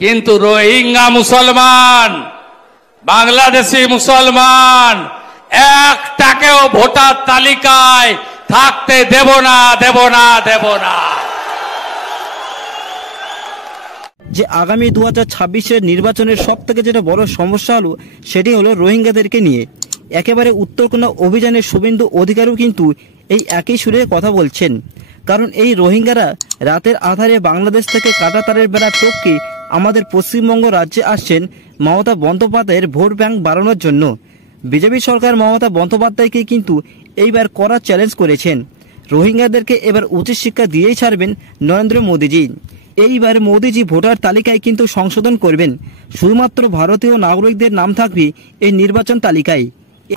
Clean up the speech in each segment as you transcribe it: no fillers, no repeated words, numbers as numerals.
কিন্তু রোহিঙ্গা মুসলমান, বাংলাদেশি মুসলমান একটাকেও ভোটার তালিকায় থাকতে দেব না, দেব না, দেব না। যে আগামী 2026-এর নির্বাচনের সবথেকে যেটা বড় সমস্যা হলো সেটি হলো রোহিঙ্গাদেরকে নিয়ে। একেবারে উত্তরকন্যা অভিযানের শুভেন্দু অধিকারীও কিন্তু এই একই সুরে কথা বলছেন, কারণ এই রোহিঙ্গারা রাতের আধারে বাংলাদেশ থেকে কাঁটাতারের বেড়া টপকে আমাদের পশ্চিমবঙ্গ রাজ্যে আসছেন মমতা বন্দ্যোপাধ্যায়ের ভোট ব্যাংক বাড়ানোর জন্য। বিজেপি সরকার মমতা বন্দ্যোপাধ্যায়কে কিন্তু এইবার কড়া চ্যালেঞ্জ করেছেন। রোহিঙ্গাদেরকে এবার উচিত শিক্ষা দিয়েই ছাড়বেন নরেন্দ্র মোদীজি। এইবার মোদীজি ভোটার তালিকায় কিন্তু সংশোধন করবেন, শুধুমাত্র ভারতীয় নাগরিকদের নাম থাকবে এই নির্বাচন তালিকায়।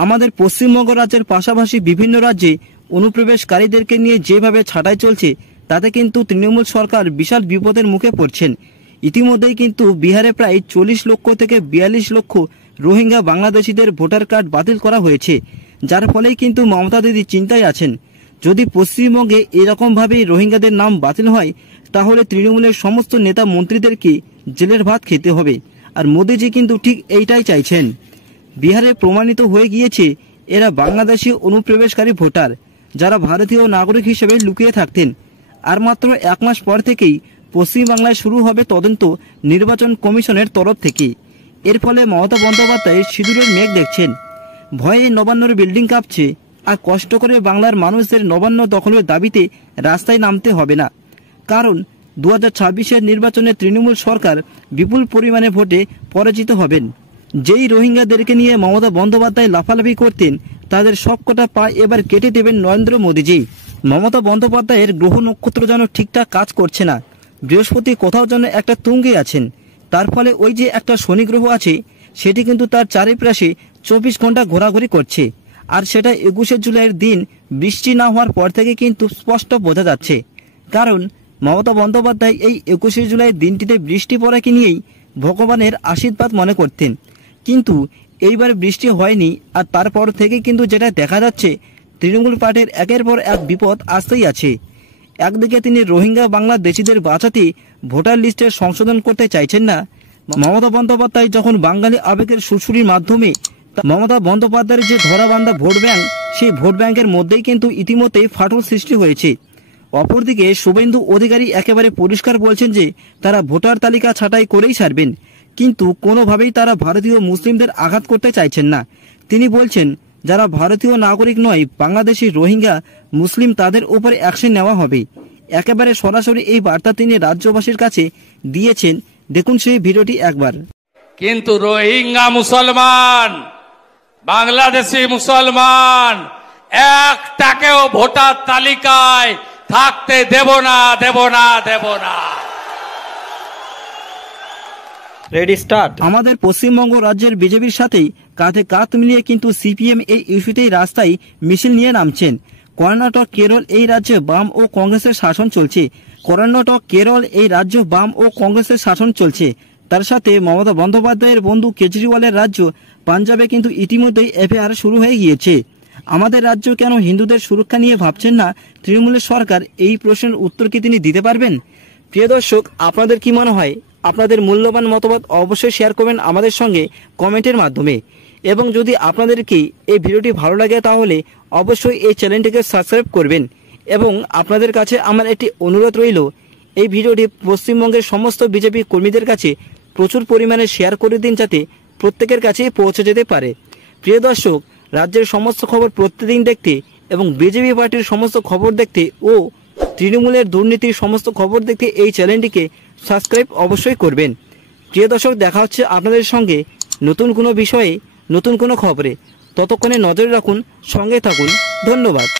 আমাদের পশ্চিমবঙ্গ রাজ্যের পাশাপাশি বিভিন্ন রাজ্যে অনুপ্রবেশকারীদেরকে নিয়ে যেভাবে ছাঁটাই চলছে তাতে কিন্তু তৃণমূল সরকার বিশাল বিপদের মুখে পড়ছেন। ইতিমধ্যেই কিন্তু বিহারে প্রায় 40 লক্ষ থেকে 42 লক্ষ রোহিঙ্গা বাংলাদেশিদের ভোটার কার্ড বাতিল করা হয়েছে, যার ফলেই কিন্তু মমতা দিদি চিন্তায় আছেন। যদি পশ্চিমবঙ্গে এরকমভাবেই রোহিঙ্গাদের নাম বাতিল হয় তাহলে তৃণমূলের সমস্ত নেতা মন্ত্রীদেরকে জেলের ভাত খেতে হবে। আর মোদীজি কিন্তু ঠিক এইটাই চাইছেন। বিহারে প্রমাণিত হয়ে গিয়েছে এরা বাংলাদেশি অনুপ্রবেশকারী ভোটার, যারা ভারতীয় নাগরিক হিসেবে লুকিয়ে থাকতেন। আর মাত্র 1 মাস পর থেকেই পশ্চিমবাংলায় শুরু হবে তদন্ত নির্বাচন কমিশনের তরফ থেকে। এর ফলে মমতা বন্দ্যোপাধ্যায় সিঁদুরের মেঘ দেখছেন। ভয়ে নবান্নর বিল্ডিং কাঁপছে, আর কষ্ট করে বাংলার মানুষদের নবান্ন দখলের দাবিতে রাস্তায় নামতে হবে না, কারণ 2026-এর নির্বাচনে তৃণমূল সরকার বিপুল পরিমাণে ভোটে পরাজিত হবেন। যেই রোহিঙ্গাদেরকে নিয়ে মমতা বন্দ্যোপাধ্যায় লাফালাফি করতেন তাদের সবকটা পা এবার কেটে দেবেন নরেন্দ্র মোদীজি। মমতা বন্দ্যোপাধ্যায়ের গ্রহ নক্ষত্র যেন ঠিকঠাক কাজ করছে না, বৃহস্পতি কোথাও যেন একটা তুঙ্গে আছেন। তার ফলে ওই যে একটা শনি গ্রহ আছে সেটি কিন্তু তার চারিপাশে 24 ঘন্টা ঘোরাঘুরি করছে, আর সেটা 21শে জুলাইয়ের দিন বৃষ্টি না হওয়ার পর থেকে কিন্তু স্পষ্ট বোঝা যাচ্ছে। কারণ মমতা বন্দ্যোপাধ্যায় এই 21শে জুলাইয়ের দিনটিতে বৃষ্টি পড়াকে নিয়েই ভগবানের আশীর্বাদ মনে করতেন, কিন্তু এইবার বৃষ্টি হয়নি। আর তারপর থেকে কিন্তু যেটা দেখা যাচ্ছে তৃণমূল পার্টির একের পর এক বিপদ আসতেই আছে। একদিকে তিনি রোহিঙ্গা বাংলাদেশিদের বাঁচাতে ভোটার লিস্টের সংশোধন করতে চাইছেন না। মমতা বন্দ্যোপাধ্যায় যখন বাঙালি আবেগের সুরসুরির মাধ্যমে মমতা বন্দ্যোপাধ্যায়ের যে ধরাবান্ধা ভোট ব্যাংক, সেই ভোট ব্যাংকের মধ্যেই কিন্তু ইতিমধ্যেই ফাটল সৃষ্টি হয়েছে। অপরদিকে শুভেন্দু অধিকারী একেবারে পরিষ্কার বলছেন যে তারা ভোটার তালিকা ছাঁটাই করেই ছাড়বেন, কিন্তু কোনোভাবেই তারা ভারতীয় মুসলিমদের আঘাত করতে চাইছেন না। তিনি বলছেন যারা ভারতীয় নাগরিক নয়, বাংলাদেশি রোহিঙ্গা মুসলিম, তাদের উপরে অ্যাকশন নেওয়া হবে। একেবারে সরাসরি এই বার্তা তিনি রাজ্যবাসীর কাছে দিয়েছেন। দেখুন সেই ভিডিওটি একবার। কিন্তু রোহিঙ্গা মুসলমান, বাংলাদেশি মুসলমান একটাকেও ভোটার তালিকায় থাকতে দেব না, দেব না, দেব না। Ready start. আমাদের পশ্চিমবঙ্গ রাজ্যের বিজেপির সাথেই কাঁধে কাঁধ মিলিয়ে কিন্তু সিপিএম এই ইস্যুতেই রাস্তায় মিছিল নিয়ে নামছেন। কর্ণাটক, কেরল এই রাজ্যে বাম ও কংগ্রেসের শাসন চলছে। কর্ণাটক, কেরল এই রাজ্য বাম ও কংগ্রেসের শাসন চলছে। তার সাথে মমতা বন্দ্যোপাধ্যায়ের বন্ধু কেজরিওয়ালের রাজ্য পাঞ্জাবে কিন্তু ইতিমধ্যেই এফআইআর শুরু হয়ে গিয়েছে। আমাদের রাজ্য কেন হিন্দুদের সুরক্ষা নিয়ে ভাবছেন না তৃণমূলের সরকার, এই প্রশ্নের উত্তর কি তিনি দিতে পারবেন? প্রিয় দর্শক, আপনাদের কি মনে হয়? আপনাদের মূল্যবান মতামত অবশ্যই শেয়ার করবেন আমাদের সঙ্গে কমেন্টের মাধ্যমে। এবং যদি আপনাদেরকে এই ভিডিওটি ভালো লাগে তাহলে অবশ্যই এই চ্যানেলটিকে সাবস্ক্রাইব করবেন। এবং আপনাদের কাছে আমার একটি অনুরোধ রইল, এই ভিডিওটি পশ্চিমবঙ্গের সমস্ত বিজেপি কর্মীদের কাছে প্রচুর পরিমাণে শেয়ার করে দিন, যাতে প্রত্যেকের কাছে পৌঁছে যেতে পারে। প্রিয় দর্শক, রাজ্যের সমস্ত খবর প্রতিদিন দেখতে এবং বিজেপি পার্টির সমস্ত খবর দেখতে ও তৃণমূলের দুর্নীতির সমস্ত খবর দেখতে এই চ্যানেলটিকে সাবস্ক্রাইব অবশ্যই করবেন। প্রিয় দর্শক, দেখা হচ্ছে আপনাদের সঙ্গে নতুন কোনো বিষয়ে, নতুন কোনো খবরে। ততক্ষণে নজরে রাখুন, সঙ্গে থাকুন। ধন্যবাদ।